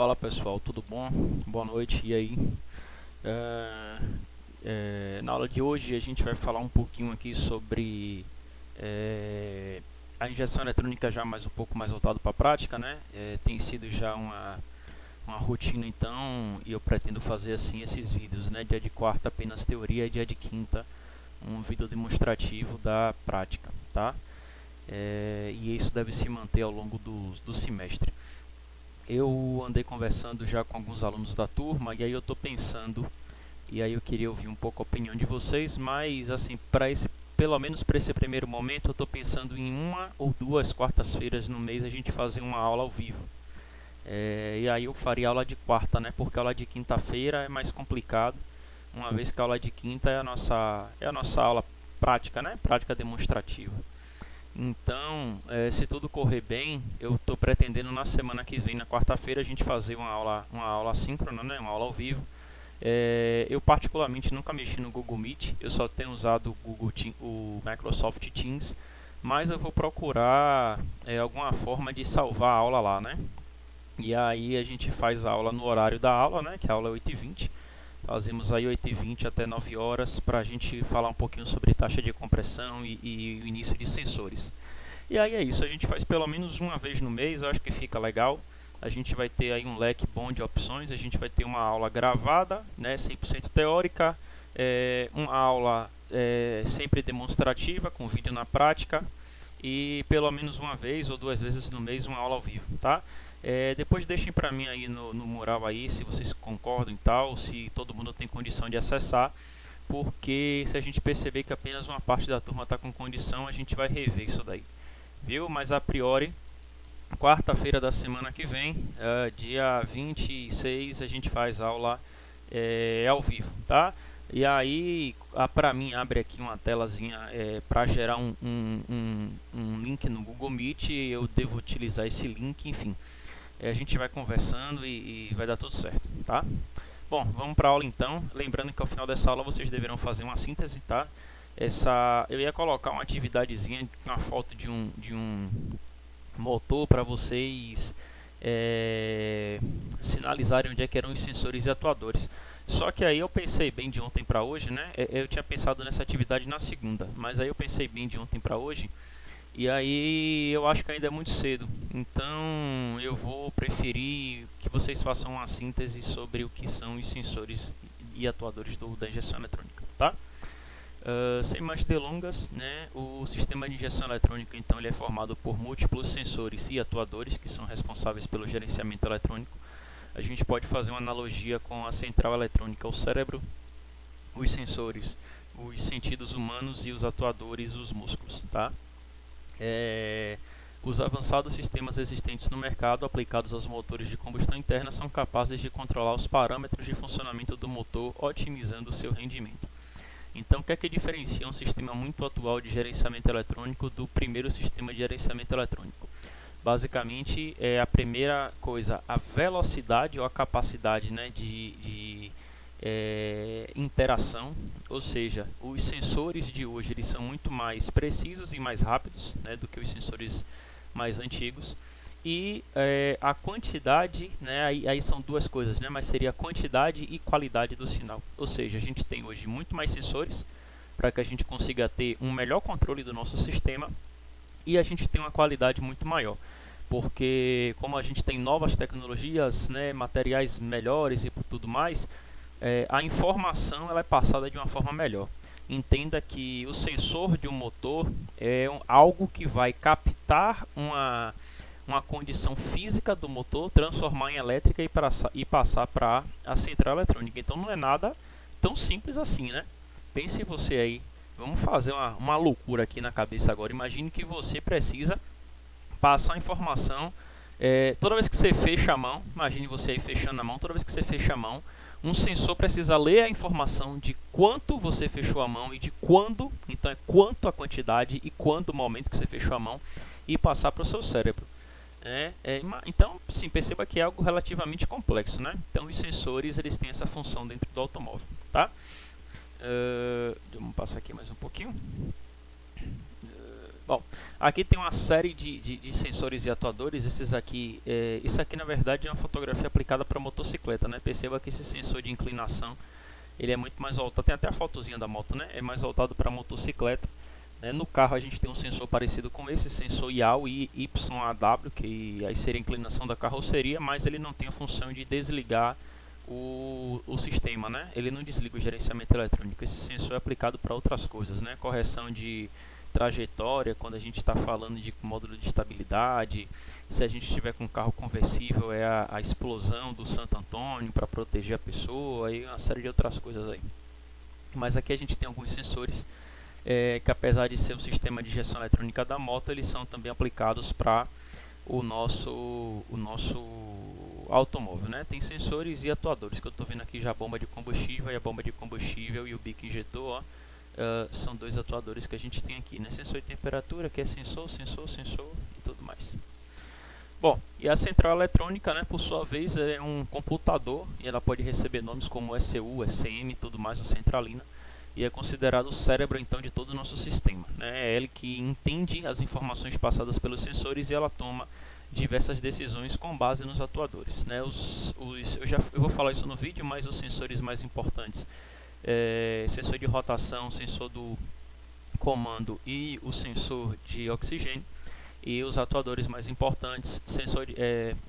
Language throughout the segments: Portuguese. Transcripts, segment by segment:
Fala pessoal, tudo bom? Boa noite, e aí? Na aula de hoje a gente vai falar um pouquinho aqui sobre a injeção eletrônica já um pouco mais voltado para a prática, né? Tem sido já uma rotina então, e eu pretendo fazer assim esses vídeos, né? Dia de quarta apenas teoria e dia de quinta um vídeo demonstrativo da prática, tá? E isso deve se manter ao longo do semestre. Eu andei conversando já com alguns alunos da turma e aí eu estou pensando, e aí eu queria ouvir um pouco a opinião de vocês, mas assim, pelo menos para esse primeiro momento, eu estou pensando em uma ou duas quartas-feiras no mês a gente fazer uma aula ao vivo. E aí eu faria aula de quarta, né? Porque a aula de quinta-feira é mais complicado, uma vez que a aula de quinta é a nossa aula prática, né? Prática demonstrativa. Então, se tudo correr bem, eu estou pretendendo na semana que vem, na quarta-feira, a gente fazer uma aula síncrona, né, uma aula ao vivo. Eu particularmente nunca mexi no Google Meet, eu só tenho usado o Microsoft Teams, mas eu vou procurar alguma forma de salvar a aula lá, né? E aí a gente faz a aula no horário da aula, né, que a aula é 8h20. Fazemos aí 8h20 até 9 horas para a gente falar um pouquinho sobre taxa de compressão e o início de sensores. E aí é isso, a gente faz pelo menos uma vez no mês, eu acho que fica legal. A gente vai ter aí um leque bom de opções, a gente vai ter uma aula gravada, né, 100% teórica, uma aula sempre demonstrativa, com vídeo na prática, e pelo menos uma vez ou duas vezes no mês uma aula ao vivo, tá? Depois deixem para mim aí no mural aí se vocês concordam e tal, se todo mundo tem condição de acessar, porque se a gente perceber que apenas uma parte da turma está com condição, a gente vai rever isso daí, viu? Mas a priori, quarta-feira da semana que vem, dia 26, a gente faz aula ao vivo, tá? E aí, para mim, abre aqui uma telazinha para gerar um link no Google Meet. Eu devo utilizar esse link, enfim. A gente vai conversando e vai dar tudo certo, tá? Bom, vamos para a aula então. Lembrando que ao final dessa aula vocês deverão fazer uma síntese, tá? Eu ia colocar uma atividadezinha, uma foto de um motor para vocês sinalizarem onde é que eram os sensores e atuadores. Só que aí eu pensei bem de ontem para hoje, né? Eu tinha pensado nessa atividade na segunda, mas aí eu pensei bem de ontem para hoje. E aí eu acho que ainda é muito cedo, então eu vou preferir que vocês façam uma síntese sobre o que são os sensores e atuadores da injeção eletrônica, tá? Sem mais delongas, né, o sistema de injeção eletrônica então ele é formado por múltiplos sensores e atuadores que são responsáveis pelo gerenciamento eletrônico. A gente pode fazer uma analogia com a central eletrônica, o cérebro, os sensores, os sentidos humanos e os atuadores, os músculos, tá? Os avançados sistemas existentes no mercado aplicados aos motores de combustão interna são capazes de controlar os parâmetros de funcionamento do motor, otimizando o seu rendimento. Então, o que é que diferencia um sistema muito atual de gerenciamento eletrônico do primeiro sistema de gerenciamento eletrônico? Basicamente, a primeira coisa, a velocidade ou a capacidade, né, de interação, ou seja, os sensores de hoje eles são muito mais precisos e mais rápidos, né, do que os sensores mais antigos. E a quantidade, né, aí são duas coisas, né, mas seria a quantidade e qualidade do sinal. Ou seja, a gente tem hoje muito mais sensores para que a gente consiga ter um melhor controle do nosso sistema e a gente tem uma qualidade muito maior. Porque como a gente tem novas tecnologias, né, materiais melhores e tudo mais, a informação ela é passada de uma forma melhor. Entenda que o sensor de um motor é algo que vai captar uma condição física do motor, transformar em elétrica e passar para a central eletrônica. Então não é nada tão simples assim, né? Pense você aí, vamos fazer uma loucura aqui na cabeça agora. Imagine que você precisa passar a informação. Toda vez que você fecha a mão, imagine você aí fechando a mão, toda vez que você fecha a mão, um sensor precisa ler a informação de quanto você fechou a mão e de quando, então é quanto a quantidade e quando o momento que você fechou a mão e passar para o seu cérebro. Então, sim, perceba que é algo relativamente complexo, né? Então, os sensores eles têm essa função dentro do automóvel, tá? Vamos passar aqui mais um pouquinho. Bom, aqui tem uma série de sensores e atuadores. Esses aqui, isso aqui na verdade é uma fotografia aplicada para motocicleta, né? Perceba que esse sensor de inclinação ele é muito mais voltado, tem até a fotozinha da moto, né? É mais voltado para motocicleta. Né? No carro a gente tem um sensor parecido com esse, sensor IAU e YAW, que aí seria a inclinação da carroceria, mas ele não tem a função de desligar o sistema, né? Ele não desliga o gerenciamento eletrônico. Esse sensor é aplicado para outras coisas, né? Correção de trajetória, quando a gente está falando de módulo de estabilidade, se a gente estiver com um carro conversível, é a explosão do Santo Antônio para proteger a pessoa e uma série de outras coisas aí. Mas aqui a gente tem alguns sensores que, apesar de ser o sistema de gestão eletrônica da moto, eles são também aplicados para o nosso automóvel, né? Tem sensores e atuadores, que eu estou vendo aqui já a bomba de combustível, e a bomba de combustível e o bico injetor, ó. São dois atuadores que a gente tem aqui, né? Sensor de temperatura, que é sensor e tudo mais. Bom, e a central eletrônica, né, por sua vez, é um computador e ela pode receber nomes como ECU, ECM e tudo mais, a centralina, e é considerado o cérebro então de todo o nosso sistema, né? É ele que entende as informações passadas pelos sensores e ela toma diversas decisões com base nos atuadores, né? Eu vou falar isso no vídeo, mas os sensores mais importantes, sensor de rotação, sensor do comando e o sensor de oxigênio. E os atuadores mais importantes,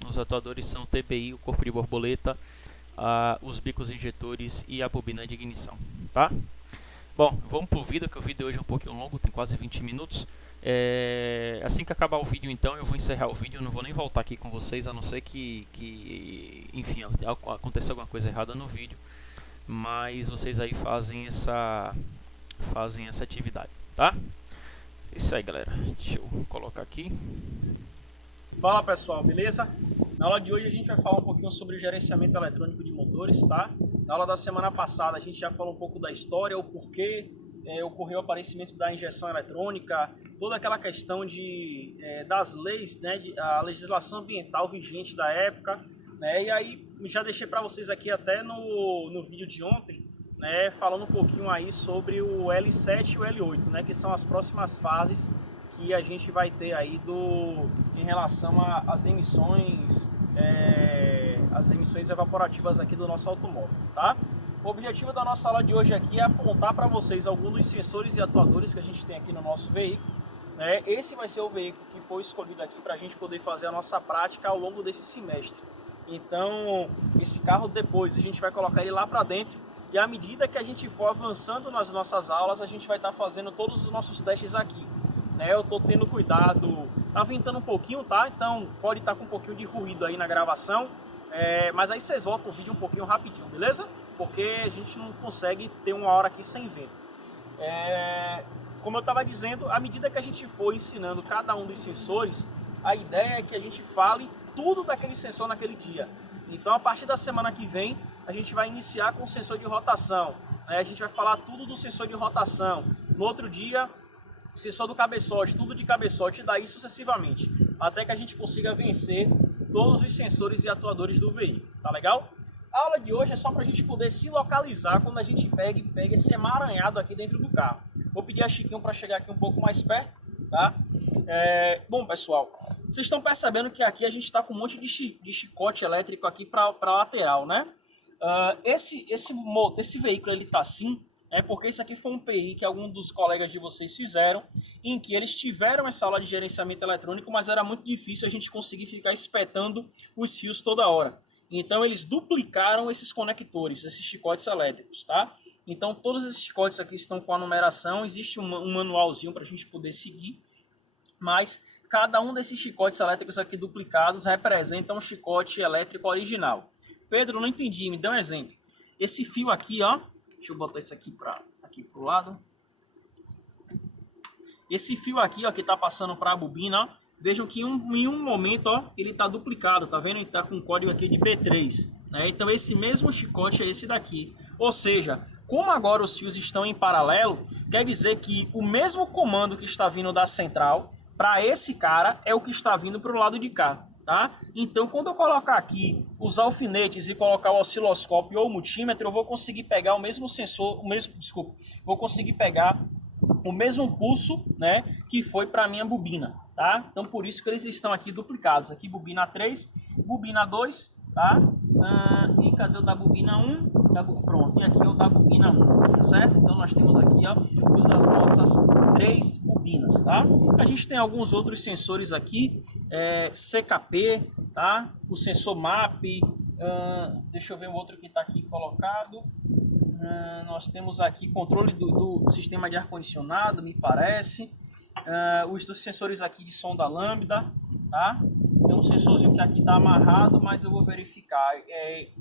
os atuadores são o TBI, o corpo de borboleta, os bicos injetores e a bobina de ignição, tá? Bom, vamos pro vídeo, que o vídeo hoje é um pouquinho longo, tem quase 20 minutos. Assim que acabar o vídeo, então, eu vou encerrar o vídeo, eu não vou nem voltar aqui com vocês, a não ser enfim, aconteça alguma coisa errada no vídeo. Mas vocês aí fazem essa atividade, tá? Isso aí, galera. Deixa eu colocar aqui. Fala pessoal, beleza? Na aula de hoje a gente vai falar um pouquinho sobre o gerenciamento eletrônico de motores, tá? Na aula da semana passada a gente já falou um pouco da história, o porquê ocorreu o aparecimento da injeção eletrônica, toda aquela questão das leis, né, a legislação ambiental vigente da época, né? E aí já deixei para vocês aqui até no vídeo de ontem, né, falando um pouquinho aí sobre o L7 e o L8, né, que são as próximas fases que a gente vai ter aí em relação às emissões evaporativas aqui do nosso automóvel, tá? O objetivo da nossa aula de hoje aqui é apontar para vocês alguns dos sensores e atuadores que a gente tem aqui no nosso veículo, né? Esse vai ser o veículo que foi escolhido aqui para a gente poder fazer a nossa prática ao longo desse semestre. Então, esse carro depois a gente vai colocar ele lá para dentro e à medida que a gente for avançando nas nossas aulas, a gente vai estar fazendo todos os nossos testes aqui. Eu tô tendo cuidado, tá ventando um pouquinho, tá? Então pode estar com um pouquinho de ruído aí na gravação, mas aí vocês voltam o vídeo um pouquinho rapidinho, beleza? Porque a gente não consegue ter uma hora aqui sem vento. Como eu estava dizendo, à medida que a gente for ensinando cada um dos sensores, a ideia é que a gente fale tudo daquele sensor naquele dia. Então a partir da semana que vem, a gente vai iniciar com o sensor de rotação, né? A gente vai falar tudo do sensor de rotação. No outro dia, sensor do cabeçote, tudo de cabeçote, e daí sucessivamente, até que a gente consiga vencer todos os sensores e atuadores do veículo, tá legal? A aula de hoje é só para a gente poder se localizar quando a gente pega esse emaranhado aqui dentro do carro. Vou pedir a Chiquinho para chegar aqui um pouco mais perto, tá? Bom, pessoal, vocês estão percebendo que aqui a gente está com um monte de chicote elétrico aqui para lateral, né? Esse veículo ele tá assim, porque isso aqui foi um PI que alguns dos colegas de vocês fizeram, em que eles tiveram essa aula de gerenciamento eletrônico, mas era muito difícil a gente conseguir ficar espetando os fios toda hora. Então eles duplicaram esses conectores, esses chicotes elétricos, tá? Então todos esses chicotes aqui estão com a numeração, existe um manualzinho para a gente poder seguir, mas cada um desses chicotes elétricos aqui duplicados representa um chicote elétrico original. Pedro, não entendi, me dê um exemplo. Esse fio aqui, ó, deixa eu botar isso aqui pro lado. Esse fio aqui, ó, que tá passando para a bobina, ó, vejam que em um momento, ó, ele tá duplicado, tá vendo? Ele tá com um código aqui de B3, né? Então esse mesmo chicote é esse daqui. Ou seja, como agora os fios estão em paralelo, quer dizer que o mesmo comando que está vindo da central para esse cara é o que está vindo para o lado de cá. Tá? Então, quando eu colocar aqui os alfinetes e colocar o osciloscópio ou o multímetro, eu vou conseguir pegar o mesmo sensor, vou conseguir pegar o mesmo pulso, né, que foi para a minha bobina, tá? Então por isso que eles estão aqui duplicados. Aqui bobina 3, bobina 2, tá? E cadê o da bobina 1? Pronto, e aqui é o da bobina 1, tá certo? Então nós temos aqui, ó, os das nossas 3 bobinas, tá? A gente tem alguns outros sensores aqui, CKP, tá? O sensor MAP, deixa eu ver o outro que está aqui colocado. Nós temos aqui controle do sistema de ar-condicionado, me parece. Os dos sensores aqui de sonda lambda, tá? Tem um sensorzinho que aqui está amarrado, mas eu vou verificar.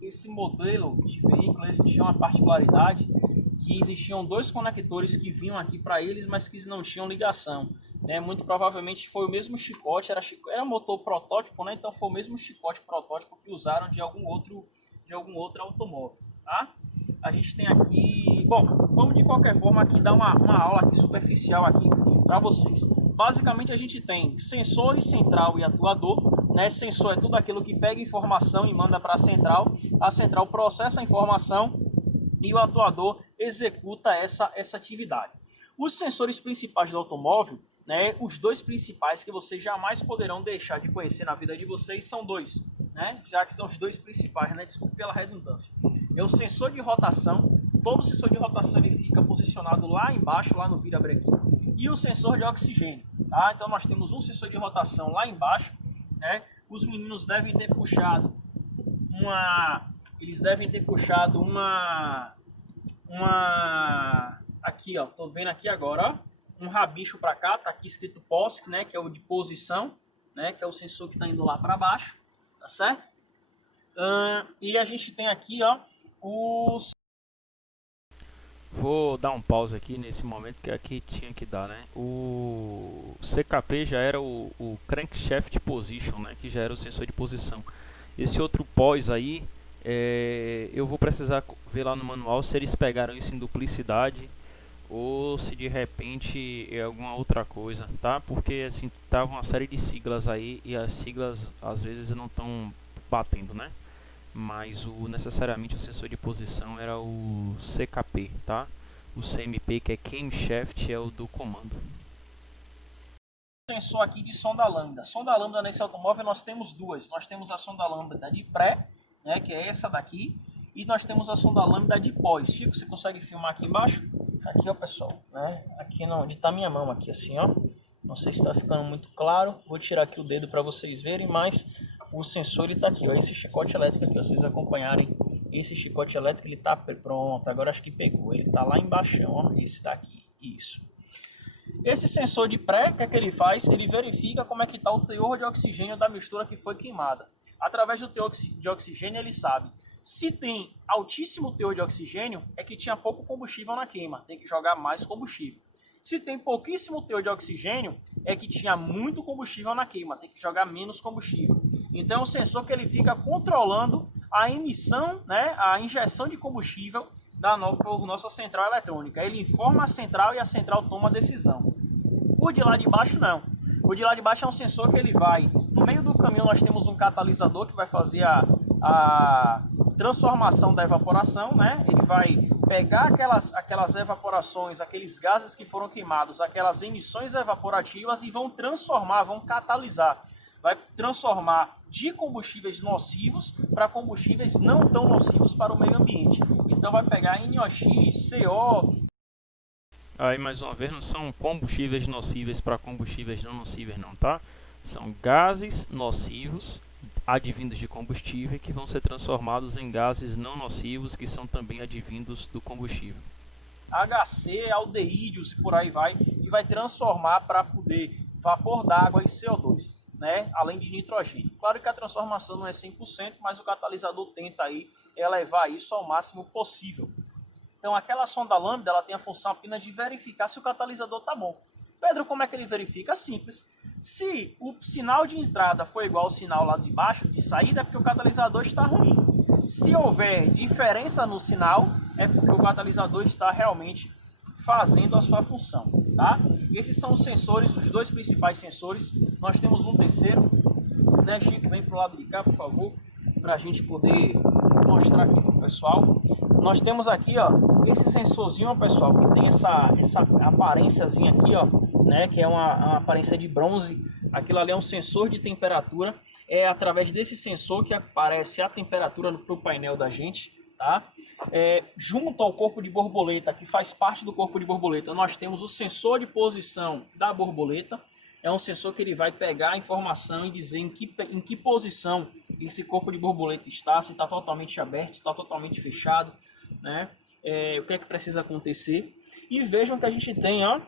Esse modelo de veículo, ele tinha uma particularidade que existiam 2 conectores que vinham aqui para eles, mas que não tinham ligação. Muito provavelmente foi o mesmo chicote, era motor protótipo, né? Então foi o mesmo chicote protótipo que usaram de algum outro automóvel, tá? A gente tem aqui, bom, vamos de qualquer forma aqui dar uma aula aqui superficial aqui para vocês. Basicamente a gente tem sensores, central e atuador, né? Sensor é tudo aquilo que pega informação e manda para a central processa a informação e o atuador executa essa atividade. Os sensores principais do automóvel, né? Os 2 principais que vocês jamais poderão deixar de conhecer na vida de vocês são 2, né? Já que são os 2 principais, né? Desculpe pela redundância. É o sensor de rotação. Todo sensor de rotação ele fica posicionado lá embaixo, lá no virabrequim. E o sensor de oxigênio, tá? Então nós temos um sensor de rotação lá embaixo, né? Os meninos devem ter puxado aqui, ó, tô vendo aqui agora, ó, um rabicho para cá, tá aqui escrito POSC, né, que é o de posição, né, que é o sensor que tá indo lá para baixo, tá certo? E a gente tem aqui, ó, Vou dar um pause aqui nesse momento que aqui tinha que dar, né? O CKP já era o Crankshaft Position, né? Que já era o sensor de posição. Esse outro pós aí, eu vou precisar ver lá no manual se eles pegaram isso em duplicidade ou se de repente é alguma outra coisa, tá? Porque assim, tava uma série de siglas aí e as siglas às vezes não estão batendo, né? Mas necessariamente o sensor de posição era o CKP, tá? O CMP, que é Camshaft, é o do comando. Sensor aqui de sonda lambda. Sonda lambda nesse automóvel nós temos 2. Nós temos a sonda lambda de pré, né, que é essa daqui, e nós temos a sonda lambda de pós. Chico, você consegue filmar aqui embaixo? Aqui, ó, pessoal, né? Aqui onde está minha mão aqui, assim, ó. Não sei se está ficando muito claro. Vou tirar aqui o dedo para vocês verem, mas o sensor está aqui, ó. Esse chicote elétrico aqui, ó, vocês acompanharem. Esse chicote elétrico, ele tá pronto. Agora acho que pegou. Ele tá lá embaixo, ó. Esse daqui. Isso. Esse sensor de pré, o que é que ele faz? Ele verifica como é que está o teor de oxigênio da mistura que foi queimada. Através do teor de oxigênio, ele sabe. Se tem altíssimo teor de oxigênio, é que tinha pouco combustível na queima. Tem que jogar mais combustível. Se tem pouquíssimo teor de oxigênio, é que tinha muito combustível na queima. Tem que jogar menos combustível. Então é um sensor que ele fica controlando a emissão, né, a injeção de combustível por nossa central eletrônica. Ele informa a central e a central toma a decisão. O de lá de baixo não. O de lá de baixo é um sensor que ele vai... No meio do caminho nós temos um catalisador que vai fazer a transformação da evaporação, né? Ele vai pegar aquelas evaporações, aqueles gases que foram queimados, aquelas emissões evaporativas e vão transformar, vão catalisar. Vai transformar de combustíveis nocivos para combustíveis não tão nocivos para o meio ambiente. Então vai pegar NOx, CO... Aí mais uma vez, não são combustíveis nocíveis para combustíveis não nocíveis não, tá? São gases nocivos advindos de combustível que vão ser transformados em gases não nocivos que são também advindos do combustível. HC, aldeídos e por aí vai, e vai transformar para poder vapor d'água e CO2, né? Além de nitrogênio. Claro que a transformação não é 100%, mas o catalisador tenta aí elevar isso ao máximo possível. Então aquela sonda lambda, ela tem a função apenas de verificar se o catalisador está bom. Pedro, como é que ele verifica? Simples. Se o sinal de entrada for igual ao sinal lá de baixo, de saída, é porque o catalisador está ruim. Se houver diferença no sinal, é porque o catalisador está realmente fazendo a sua função, tá? Esses são os sensores, os 2 principais sensores. Nós temos um terceiro, né, Chico? Vem para o lado de cá, por favor, para a gente poder mostrar aqui para o pessoal. Nós temos aqui, ó, Esse sensorzinho, pessoal, que tem essa aparênciazinha aqui, ó, né, que é uma aparência de bronze, aquilo ali é um sensor de temperatura, é através desse sensor que aparece a temperatura para o painel da gente, tá? Junto ao corpo de borboleta, que faz parte do corpo de borboleta, nós temos o sensor de posição da borboleta. É um sensor que ele vai pegar a informação e dizer em que posição esse corpo de borboleta está, se está totalmente aberto, se está totalmente fechado, né? O que é que precisa acontecer. E vejam que a gente tem, ó,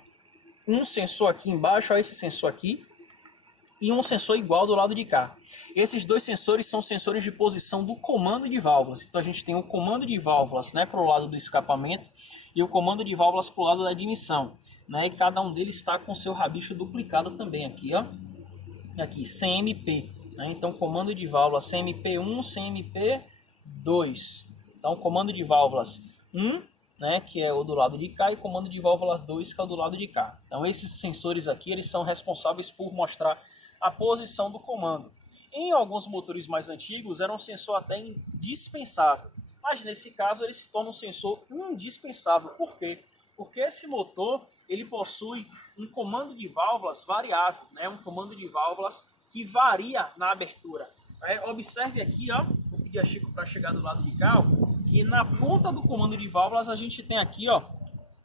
um sensor aqui embaixo, ó, esse sensor aqui, e um sensor igual do lado de cá. Esses dois sensores são sensores de posição do comando de válvulas. Então a gente tem o comando de válvulas, né, para o lado do escapamento e o comando de válvulas para o lado da admissão, né, e cada um deles está com seu rabicho duplicado também aqui, ó, aqui CMP, né? Então comando de válvulas CMP1, CMP2. Então comando de válvulas 1, né, que é o do lado de cá, e comando de válvulas 2, que é o do lado de cá. Então esses sensores aqui, eles são responsáveis por mostrar a posição do comando. Em alguns motores mais antigos, era um sensor até indispensável, mas nesse caso ele se torna um sensor indispensável. Por quê? Porque esse motor, ele possui um comando de válvulas variável, né? Um comando de válvulas que varia na abertura. Observe aqui, ó, vou pedir a Chico para chegar do lado de cá, ó, que na ponta do comando de válvulas a gente tem aqui, ó,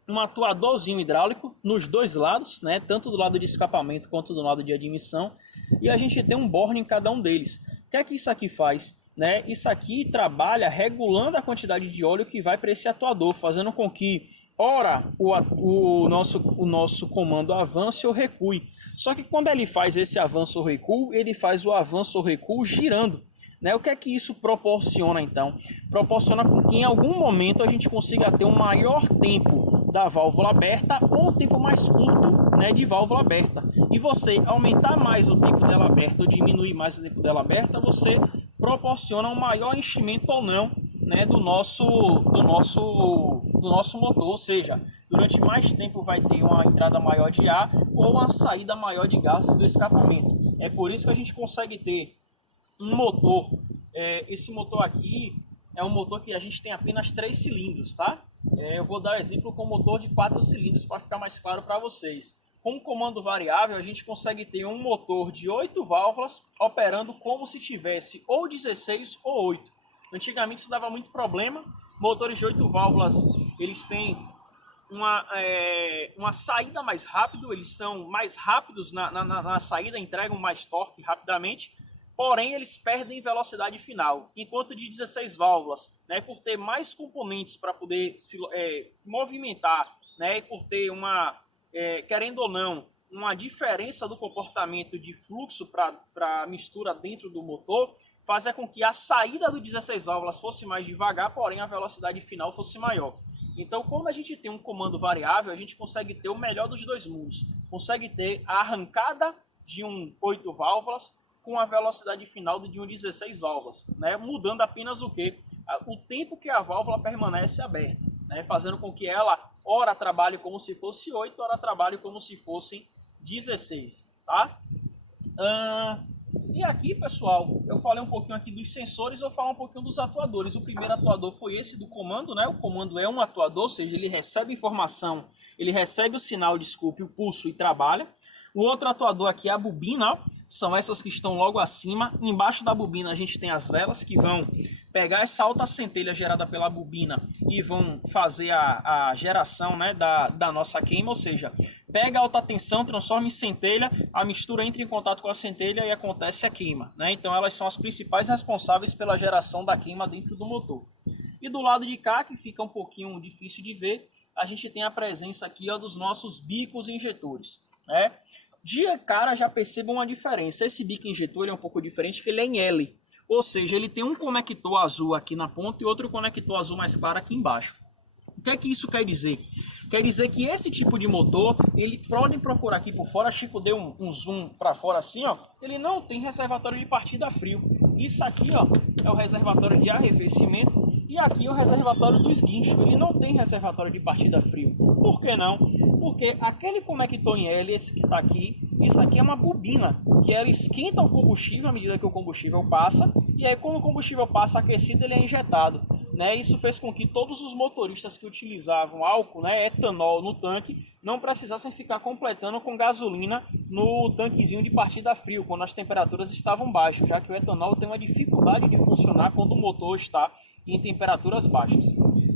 um atuadorzinho hidráulico nos dois lados, né? Tanto do lado de escapamento quanto do lado de admissão, e a gente tem um borne em cada um deles. O que é que isso aqui faz? Né? Isso aqui trabalha regulando a quantidade de óleo que vai para esse atuador, fazendo com que, ora, o nosso comando avance ou recue. Só que quando ele faz esse avanço ou recuo, ele faz o avanço ou recuo girando. Né? O que é que isso proporciona, então? Proporciona com que em algum momento a gente consiga ter um maior tempo da válvula aberta ou um tempo mais curto, né, de válvula aberta. E você aumentar mais o tempo dela aberta ou diminuir mais o tempo dela aberta, você proporciona um maior enchimento ou não, né, do nosso motor. Ou seja, durante mais tempo vai ter uma entrada maior de ar ou uma saída maior de gases do escapamento. É por isso que a gente consegue ter um motor. Esse motor aqui é um motor que a gente tem apenas 3 cilindros, tá? Eu vou dar exemplo com motor de 4 cilindros para ficar mais claro para vocês. Com comando variável, a gente consegue ter um motor de 8 válvulas operando como se tivesse ou 16 ou 8. Antigamente isso dava muito problema. Motores de 8 válvulas, eles têm uma saída mais rápido, eles são mais rápidos na saída, entregam mais torque rapidamente, porém eles perdem velocidade final. Enquanto de 16 válvulas, né, por ter mais componentes para poder se movimentar, né, por ter querendo ou não, uma diferença do comportamento de fluxo para mistura dentro do motor, fazia com que a saída do 16 válvulas fosse mais devagar, porém a velocidade final fosse maior. Então, quando a gente tem um comando variável, a gente consegue ter o melhor dos dois mundos. Consegue ter a arrancada de um 8 válvulas com a velocidade final de um 16 válvulas, né? Mudando apenas o quê? O tempo que a válvula permanece aberta, né? Fazendo com que ela, ora trabalhe como se fosse 8, ora trabalhe como se fossem 16, tá? E aqui, pessoal, eu falei um pouquinho aqui dos sensores, eu vou falar um pouquinho dos atuadores. O primeiro atuador foi esse do comando, né? O comando é um atuador, ou seja, ele recebe informação, ele recebe o sinal, desculpe, o pulso e trabalha. O outro atuador aqui é a bobina, ó, são essas que estão logo acima. Embaixo da bobina a gente tem as velas que vão pegar essa alta centelha gerada pela bobina e vão fazer a geração, né, da nossa queima, ou seja, pega a alta tensão, transforma em centelha, a mistura entra em contato com a centelha e acontece a queima, né? Então elas são as principais responsáveis pela geração da queima dentro do motor. E do lado de cá, que fica um pouquinho difícil de ver, a gente tem a presença aqui, ó, dos nossos bicos injetores, né? De cara já percebam uma diferença. Esse bico injetor ele é um pouco diferente, que ele é em L. Ou seja, ele tem um conector azul aqui na ponta e outro conector azul mais claro aqui embaixo. O que é que isso quer dizer? Quer dizer que esse tipo de motor, ele podem procurar aqui por fora, Chico deu um zoom para fora assim, ó, ele não tem reservatório de partida frio. Isso aqui, ó, é o reservatório de arrefecimento e aqui é o reservatório do esguincho. Ele não tem reservatório de partida frio. Por que não? Porque aquele conector em L, esse que está aqui, isso aqui é uma bobina, que ela esquenta o combustível à medida que o combustível passa, e aí quando o combustível passa aquecido, ele é injetado. né? Isso fez com que todos os motoristas que utilizavam álcool, né, etanol no tanque, não precisassem ficar completando com gasolina no tanquezinho de partida frio, quando as temperaturas estavam baixas, já que o etanol tem uma dificuldade de funcionar quando o motor está em temperaturas baixas.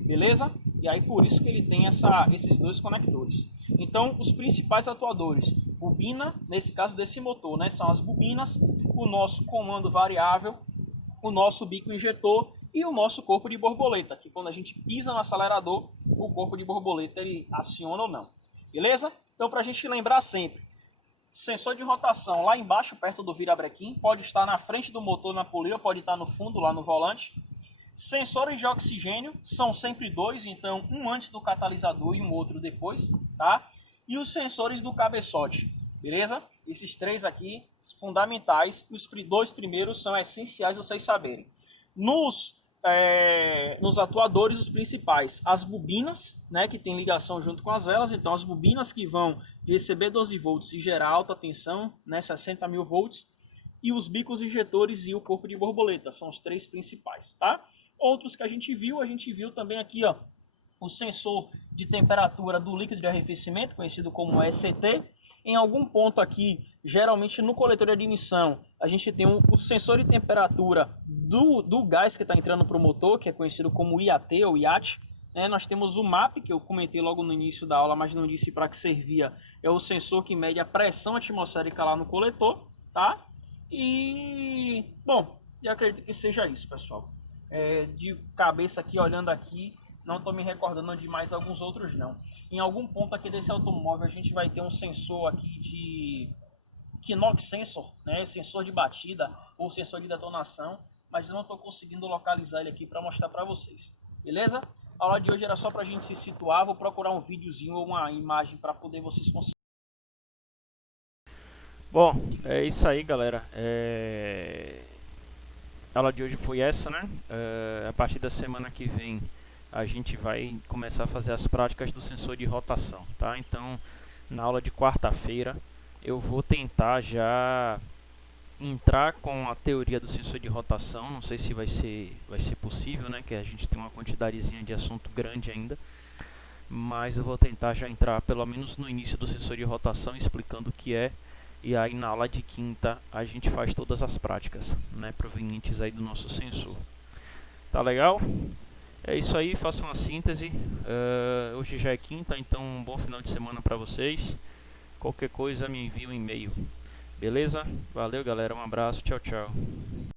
Beleza? E aí por isso que ele tem esses dois conectores. Então, os principais atuadores, bobina, nesse caso desse motor, né, são as bobinas, o nosso comando variável, o nosso bico injetor e o nosso corpo de borboleta, que quando a gente pisa no acelerador, o corpo de borboleta ele aciona ou não. Beleza? Então, para a gente lembrar sempre, sensor de rotação lá embaixo, perto do virabrequim, pode estar na frente do motor na poleira, pode estar no fundo, lá no volante. Sensores de oxigênio são sempre dois, então um antes do catalisador e um outro depois, tá? E os sensores do cabeçote, beleza? Esses três aqui, fundamentais, os dois primeiros são essenciais vocês saberem. Nos atuadores, os principais, as bobinas, né, que tem ligação junto com as velas, então as bobinas que vão receber 12 volts e gerar alta tensão, né, 60 mil volts, e os bicos injetores e o corpo de borboleta, são os três principais, tá? Outros que a gente viu também aqui, ó, o sensor de temperatura do líquido de arrefecimento, conhecido como ECT. Em algum ponto aqui, geralmente no coletor de admissão, a gente tem o sensor de temperatura do gás que está entrando para o motor, que é conhecido como IAT ou IAT. Nós temos o MAP, que eu comentei logo no início da aula, mas não disse para que servia. É o sensor que mede a pressão atmosférica lá no coletor, tá? E, bom, eu acredito que seja isso, pessoal. De cabeça aqui, olhando aqui, não estou me recordando de mais alguns outros não. Em algum ponto aqui desse automóvel a gente vai ter um sensor aqui de knock sensor, né? Sensor de batida ou sensor de detonação, mas eu não estou conseguindo localizar ele aqui para mostrar para vocês. Beleza? A aula de hoje era só para a gente se situar, vou procurar um videozinho ou uma imagem para poder vocês conseguirem. Bom, é isso aí, galera. A aula de hoje foi essa, né? A partir da semana que vem a gente vai começar a fazer as práticas do sensor de rotação, tá? Então, na aula de quarta-feira eu vou tentar já entrar com a teoria do sensor de rotação. Não sei se vai ser possível, né? Que a gente tem uma quantidadezinha de assunto grande ainda, mas eu vou tentar já entrar pelo menos no início do sensor de rotação, explicando o que é. E aí na aula de quinta a gente faz todas as práticas, né, provenientes aí do nosso sensor. Tá legal? É isso aí, façam a síntese. Hoje já é quinta, então um bom final de semana para vocês. Qualquer coisa me envie um e-mail. Beleza? Valeu, galera, um abraço, tchau, tchau.